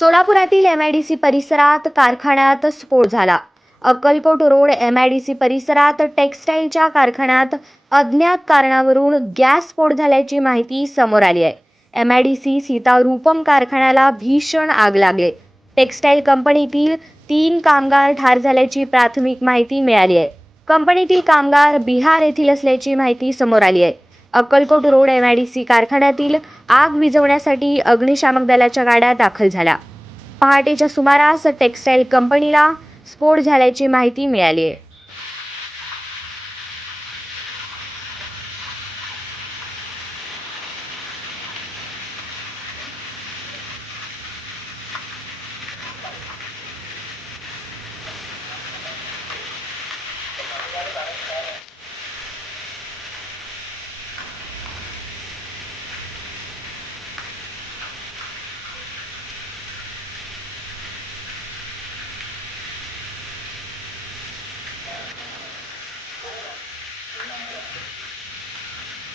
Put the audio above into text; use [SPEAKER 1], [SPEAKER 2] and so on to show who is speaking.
[SPEAKER 1] सोलापुरातील M I D C परिसरात कारखान्यात स्फोट झाला. Akkalkot road M I D C परिसरात टेक्सटाईलच्या कारखान्यात अज्ञात कारणावरून गॅस स्फोट झाल्याची माहिती समोर आली आहे. एम आय डी सी सीता सीतारूपम कारखान्याला भीषण आग लागले. टेक्सटाईल कंपनीतील तीन कामगार ठार झाल्याची प्राथमिक माहिती मिळाली आहे. कंपनीतील कामगार बिहार येथील असल्याची माहिती समोर आली आहे. Akkalkot road M I D C कारखान्यातील आग विझवण्यासाठी अग्निशामक दलाच्या गाड्या दाखल झाल्या. पहाटेच्या सुमारास टेक्सटाईल कंपनीला स्फोट झाल्याची माहिती मिळाली आहे.